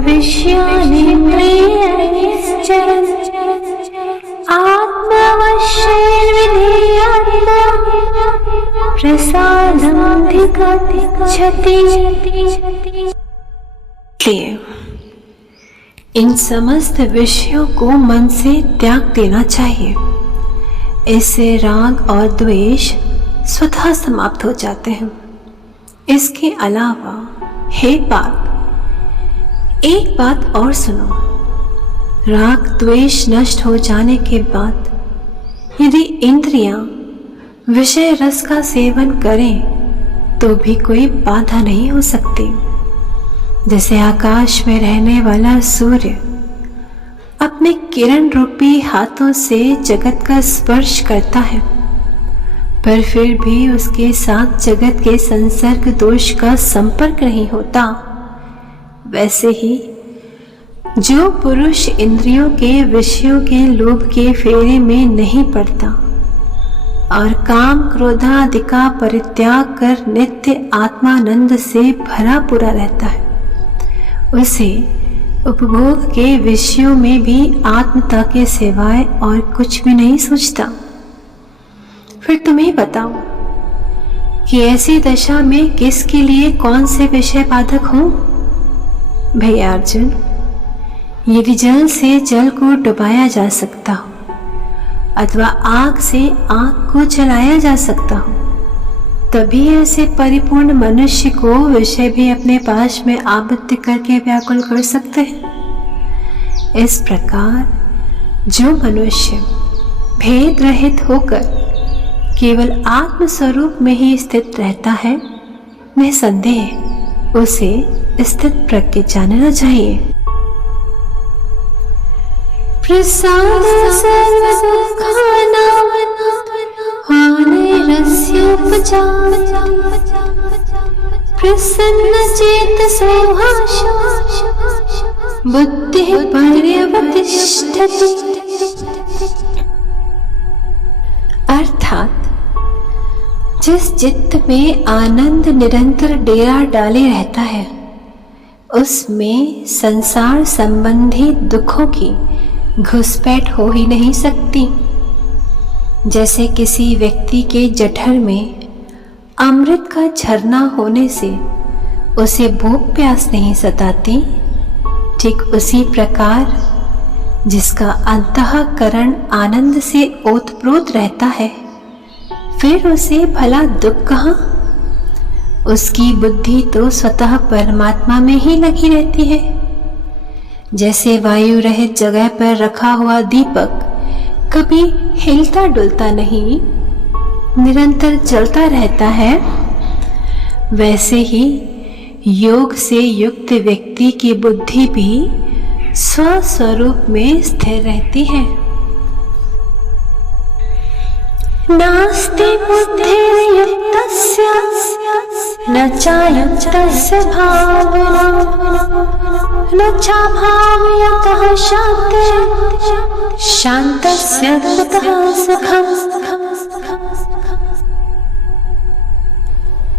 विषयानीन्द्रियैश्चरन् आत्मवश्यैर्विधेयात्मा प्रसादमधिगच्छति। इन समस्त विषयों को मन से त्याग देना चाहिए। इससे राग और द्वेष स्वतः समाप्त हो जाते हैं। इसके अलावा हे पार्थ, एक बात और सुनो। राग द्वेष नष्ट हो जाने के बाद यदि इंद्रियां विषय रस का सेवन करें तो भी कोई बाधा नहीं हो सकती। जैसे आकाश में रहने वाला सूर्य अपने किरण रूपी हाथों से जगत का स्पर्श करता है, पर फिर भी उसके साथ जगत के संसर्ग दोष का संपर्क नहीं होता, वैसे ही जो पुरुष इंद्रियों के विषयों के लोभ के फेरे में नहीं पड़ता और काम क्रोधादि का परित्याग कर नित्य आत्मानंद से भरा पूरा रहता है, उसे उपभोग के विषयों में भी आत्मता के सिवाय और कुछ भी नहीं सूझता। फिर तुम्हें बताओ कि ऐसी दशा में किसके लिए कौन से विषय बाधक हों? भैया अर्जुन, यदि जल से जल को डुबाया जा सकता हो अथवा आग से आग को जलाया जा सकता हो, तभी ऐसे परिपूर्ण मनुष्य को विषय भी अपने पास में आबद्ध करके व्याकुल कर सकते हैं। इस प्रकार जो मनुष्य भेद रहित होकर केवल आत्म स्वरूप में ही स्थित रहता है, निसंदेह उसे स्थित प्रज्ञ जानना चाहिए। प्रसाद सर्वदुःखानां हानिरस्योपजायते प्रसन्नचेतसो हासो बुद्धिः पर्यवतिष्ठति। अर्थात जिस चित्त में आनंद निरंतर डेरा डाले रहता है, उसमें संसार संबंधी दुखों की घुसपैठ हो ही नहीं सकती। जैसे किसी व्यक्ति के जठर में अमृत का झरना होने से उसे भूख प्यास नहीं सताती, ठीक उसी प्रकार जिसका अंतःकरण आनंद से ओतप्रोत रहता है, फिर उसे भला दुख कहाँ? उसकी बुद्धि तो स्वतः परमात्मा में ही लगी रहती है। जैसे वायु रहित जगह पर रखा हुआ दीपक कभी हिलता डुलता नहीं, निरंतर जलता रहता है, वैसे ही योग से युक्त व्यक्ति की बुद्धि भी स्वस्वरूप में स्थिर रहती है। नास्ति बुद्धिर्युक्तस्य न चायुक्तस्य भावना न चाभावयतः शान्तस्य कुतः सुखम्।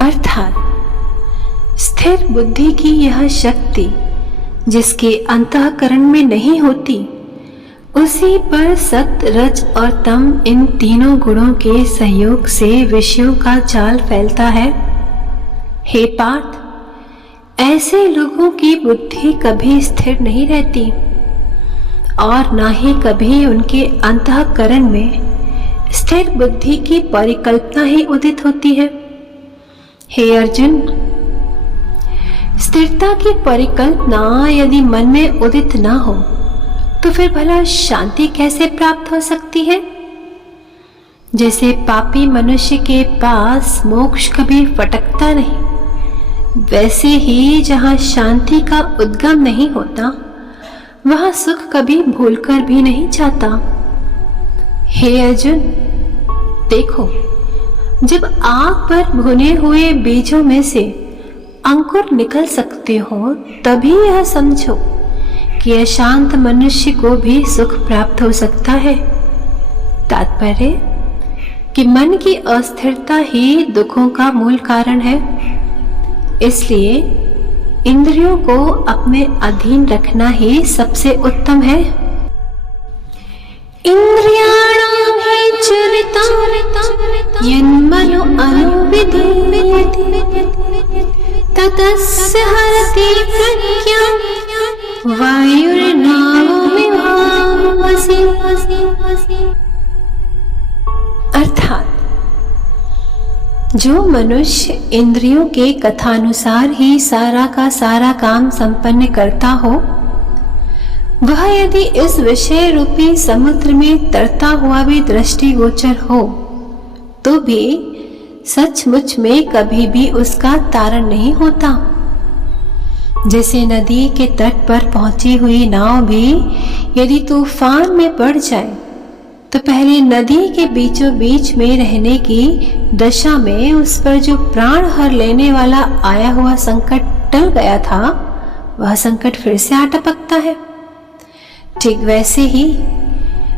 अर्थात स्थिर बुद्धि की यह शक्ति जिसके अंतःकरण में नहीं होती, उसी पर सत्व रज और तम इन तीनों गुणों के सहयोग से विषयों का जाल फैलता है। हे पार्थ, ऐसे लोगों की बुद्धि कभी स्थिर नहीं रहती और ना ही कभी उनके अंतःकरण में स्थिर बुद्धि की परिकल्पना ही उदित होती है। हे अर्जुन, स्थिरता की परिकल्पना यदि मन में उदित ना हो तो फिर भला शांति कैसे प्राप्त हो सकती है? जैसे पापी मनुष्य के पास मोक्ष कभी फटकता नहीं, वैसे ही जहाँ शांति का उद्गम नहीं होता, वहाँ सुख कभी भूलकर भी नहीं जाता। हे अर्जुन, देखो, जब आग पर भुने हुए बीजों में से अंकुर निकल सकते हो, तभी यह समझो कि अशांत मनुष्य को भी सुख प्राप्त हो सकता है। तात्पर्य कि मन की अस्थिरता ही दुखों का मूल कारण है। इसलिए इंद्रियों को अपने अधीन रखना ही सबसे उत्तम है। इंद्रियाणां हि चरितं यन्मनो अनुविधीयते ततस्य हरति प्रज्ञां वायुर्नावमिवाम्भसि। अर्थात जो मनुष्य इंद्रियों के कथानुसार ही सारा का सारा काम संपन्न करता हो, वह यदि इस विषय रूपी समुद्र में तरता हुआ भी दृष्टिगोचर हो तो भी सचमुच में कभी भी उसका तारण नहीं होता। जैसे नदी के तट पर पहुंची हुई नाव भी यदि तूफान में पड़ जाए तो पहले नदी के बीचों बीच में रहने की दशा में उस पर जो प्राण हर लेने वाला आया हुआ संकट टल गया था, वह संकट फिर से आ टपकता है। ठीक वैसे ही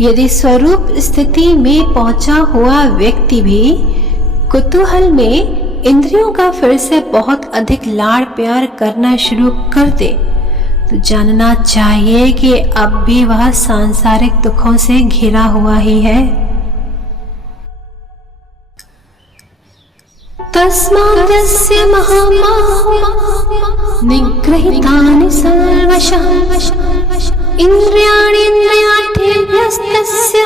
यदि स्वरूप स्थिति में पहुंचा हुआ व्यक्ति भी कुतूहल में इंद्रियों का फिर से बहुत अधिक लाड़ प्यार करना शुरू कर दे तो जानना चाहिए कि अब भी वह सांसारिक दुखों से घिरा हुआ ही है। तस्मादस्य महाबाहो निगृहीतानि सर्वशः इन्द्रियाणीन्द्रियार्थेभ्यस्तस्य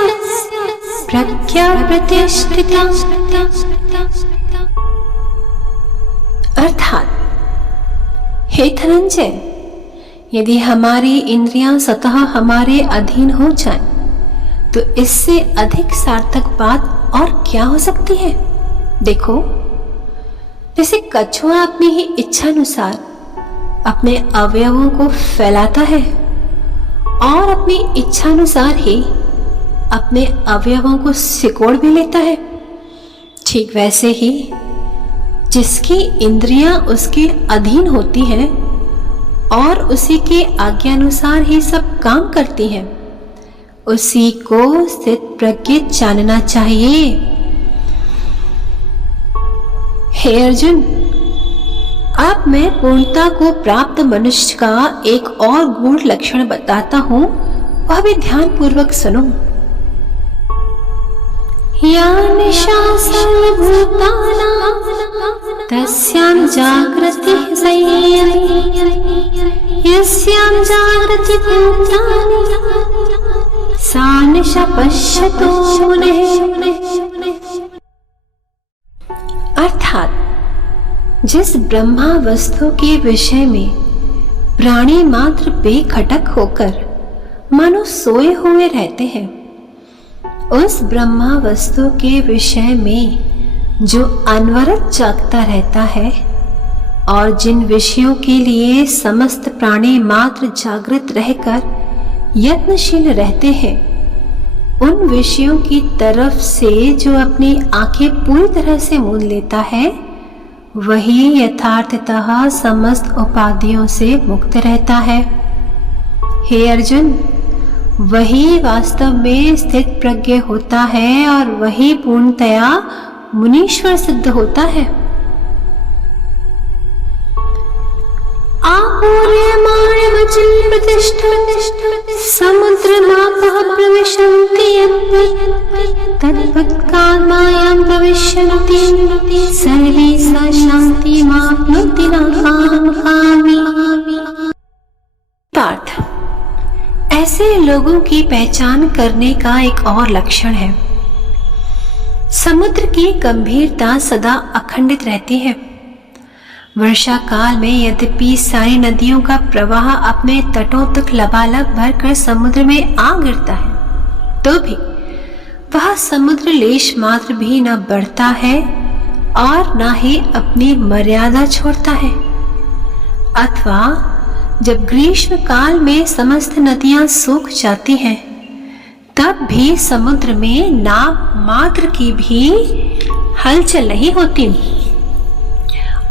प्रज्ञा प्रतिष्ठिता। अर्थात हे धनंजय, यदि हमारी इंद्रियां स्वतः हमारे अधीन हो जाएं, तो इससे अधिक सार्थक बात और क्या हो सकती है। देखो, जैसे कछुआ अपनी ही इच्छानुसार अपने अवयवों को फैलाता है और अपनी इच्छानुसार ही अपने अवयवों को सिकोड़ भी लेता है, ठीक वैसे ही जिसकी इंद्रियां उसके अधीन होती हैं और उसी के आज्ञानुसार ही सब काम करती हैं, उसी को स्थित प्रज्ञ जानना चाहिए। हे अर्जुन, अब मैं पूर्णता को प्राप्त मनुष्य का एक और गूढ़ लक्षण बताता हूँ, वह भी ध्यान पूर्वक सुनो। या निशा सर्वभूतानां तस्यां जागृतिः संयमी यस्यां जागृति भूतानि सा निशा पश्यतो मुनेः। अर्थात जिस ब्रह्मा वस्तु के विषय में प्राणी मात्र बेखटक होकर मानो सोए हुए रहते हैं, उस ब्रह्मा वस्तु के विषय में जो अनवरत जागता रहता है और जिन विषयों के लिए समस्त प्राणी मात्र जागृत रहकर यत्नशील रहते हैं, उन विषयों की तरफ से जो अपनी आंखें पूरी तरह से मूंद लेता है, वही यथार्थतः समस्त उपाधियों से मुक्त रहता है। हे अर्जुन, वही वास्तव में स्थित प्रज्ञ होता है और वही पूर्णतया मुनीश्वर सिद्ध होता है। आपूर्यमाणमचिल प्रतिष्ठा समुद्रमापः प्रविशन्ति तद्वत्कामायां भविष्यन्ति सर्वे सा शान्तिमाप्नोति न कामकामी। पाठ ऐसे लोगों की पहचान करने का एक और लक्षण है। समुद्र की गंभीरता सदा अखंडित रहती है। वर्षा काल में यद्यपि सारी नदियों का प्रवाह अपने तटों तक लबालब भरकर समुद्र में आ गिरता है, तो भी वह समुद्र लेश मात्र भी न बढ़ता है और न ही अपनी मर्यादा छोड़ता है। अथवा जब ग्रीष्म काल में समस्त नदियां सूख जाती हैं, तब भी समुद्र में नाव मात्र की भी हलचल नहीं होती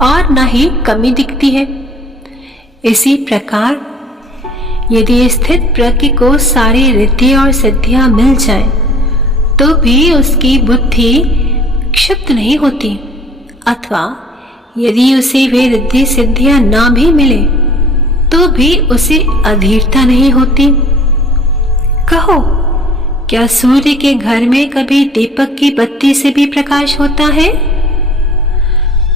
और न ही कमी दिखती है। इसी प्रकार यदि स्थित प्रज्ञ को सारी रिद्धि और सिद्धियां मिल जाएं, तो भी उसकी बुद्धि क्षिप्त नहीं होती। अथवा यदि उसे वे रिद्धि सिद्धियां ना भी मिले तो भी उसे अधीरता नहीं होती। कहो, क्या सूर्य के घर में कभी दीपक की बत्ती से भी प्रकाश होता है?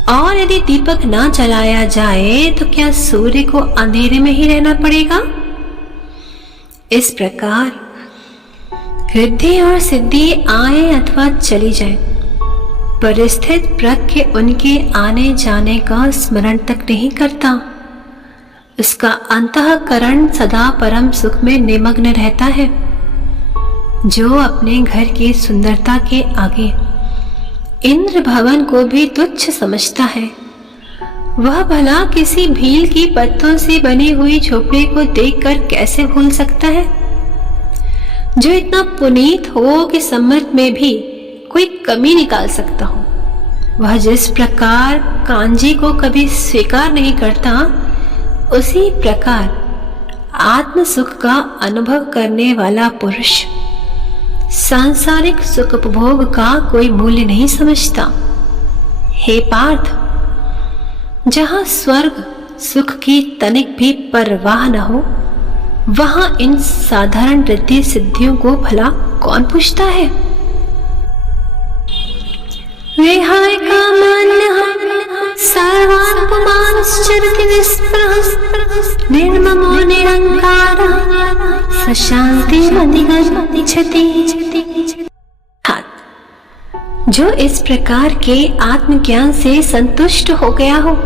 और यदि दीपक ना जलाया जाए तो क्या सूर्य को अंधेरे में ही रहना पड़ेगा? इस प्रकार रिद्धि और सिद्धि आए अथवा चली जाए, परिस्थित प्रज्ञ उनके आने जाने का स्मरण तक नहीं करता। उसका अंतःकरण सदा परम सुख में निमग्न रहता है। जो अपने घर की सुंदरता के आगे इंद्र भवन को भी तुच्छ समझता है, वह भला किसी भील की पत्तों से बनी हुई झोपड़ी को देखकर कैसे भूल सकता है? जो इतना पुनीत हो कि सम्मत में भी कोई कमी निकाल सकता हो, वह जिस प्रकार कांजी को कभी स्वीकार नहीं करता, उसी प्रकार आत्म सुख का अनुभव करने वाला पुरुष सांसारिक सुख उपभोग का कोई मूल्य नहीं समझता। हे पार्थ, जहां स्वर्ग सुख की तनिक भी परवाह न हो, वहां इन साधारण रिद्धि सिद्धियों को भला कौन पूछता है? विहाय कामान्यः सर्वान् पुमांश्चरति निःस्पृहः निर्ममो निरंकारः स शान्तिमधिगच्छति। जो इस प्रकार के आत्मज्ञान से संतुष्ट हो गया हो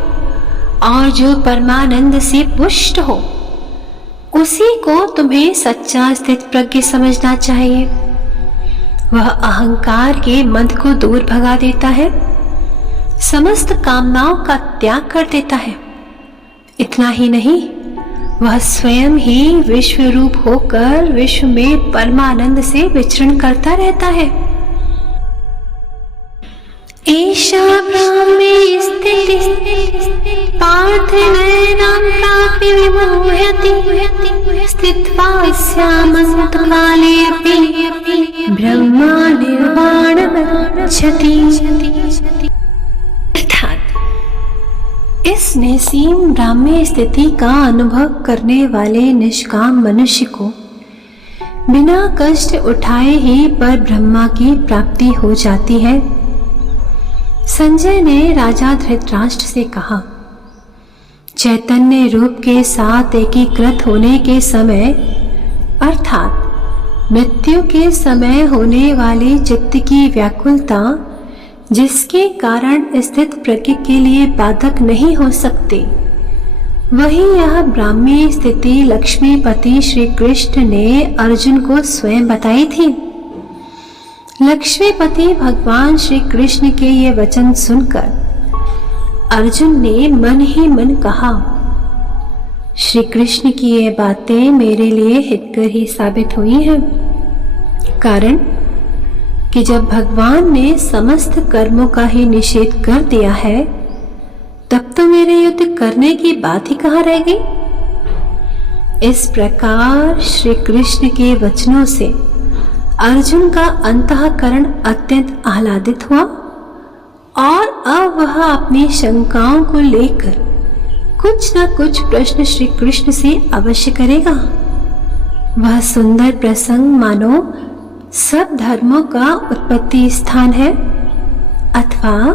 और जो परमानंद से पुष्ट हो, उसी को तुम्हें सच्चा स्थित प्रज्ञ समझना चाहिए। वह अहंकार के मद को दूर भगा देता है, समस्त कामनाओं का त्याग कर देता है। इतना ही नहीं, वह स्वयं ही विश्व रूप होकर विश्व में परमानंद से विचरण करता रहता है। ईशा ब्राह्मे स्थितिः पार्थ नयनं प्राप्य विमोहयति स्थित्वा स्यामन्तकाले अपि ब्रह्मा निर्वाणमच्छति। अर्थात इस निसीम ब्राह्मी स्थिति का अनुभव करने वाले निष्काम मनुष्य को बिना कष्ट उठाए ही पर ब्रह्मा की प्राप्ति हो जाती है। संजय ने राजा धृतराष्ट्र से कहा, चैतन्य रूप के साथ एकीकृत होने के समय अर्थात मृत्यु के समय होने वाली चित्त की व्याकुलता, जिसके कारण स्थित प्रज्ञ के लिए बाधक नहीं हो सकते, वही यह ब्राह्मी स्थिति लक्ष्मीपति श्री कृष्ण ने अर्जुन को स्वयं बताई थी। लक्ष्मीपति भगवान श्री कृष्ण के ये वचन सुनकर अर्जुन ने मन ही मन कहा, श्री कृष्ण की ये बातें मेरे लिए हितकर ही साबित हुई हैं। कारण कि जब भगवान ने समस्त कर्मों का ही निषेध कर दिया है, तब तो मेरे युद्ध करने की बात ही कहाँ रह गई। इस प्रकार श्री कृष्ण के वचनों से अर्जुन का अंतःकरण अत्यंत आह्लादित हुआ और अब वह अपनी शंकाओं को लेकर कुछ न कुछ प्रश्न श्री कृष्ण से अवश्य करेगा। वह सुंदर प्रसंग मानो सब धर्मों का उत्पत्ति स्थान है अथवा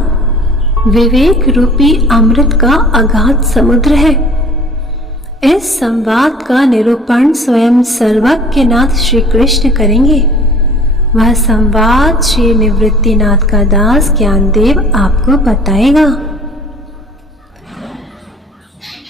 विवेक रूपी अमृत का अगाध समुद्र है। इस संवाद का निरूपण स्वयं सर्वज्ञनाथ श्री कृष्ण करेंगे। वह संवाद श्री निवृत्तिनाथ का दास ज्ञानदेव आपको बताएगा।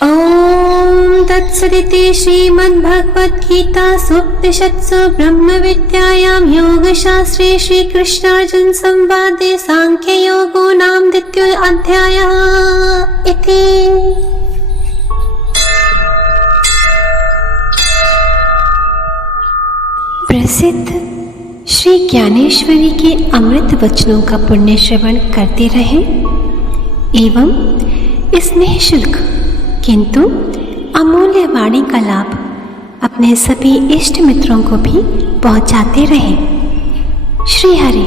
ओम तत्सदिति श्रीमद्भगवद्गीतासु उपनिषत्सु ब्रह्मविद्यायां योगशास्त्रे श्रीकृष्णार्जुन संवादे सांख्ययोगो नाम द्वितीयोऽध्यायः इति। प्रसिद्ध श्री ज्ञानेश्वरी के अमृत वचनों का पुण्य श्रवण करते रहें एवं इस निःशुल्क किंतु अमूल्य वाणी का लाभ अपने सभी इष्ट मित्रों को भी पहुंचाते रहें। श्री हरि।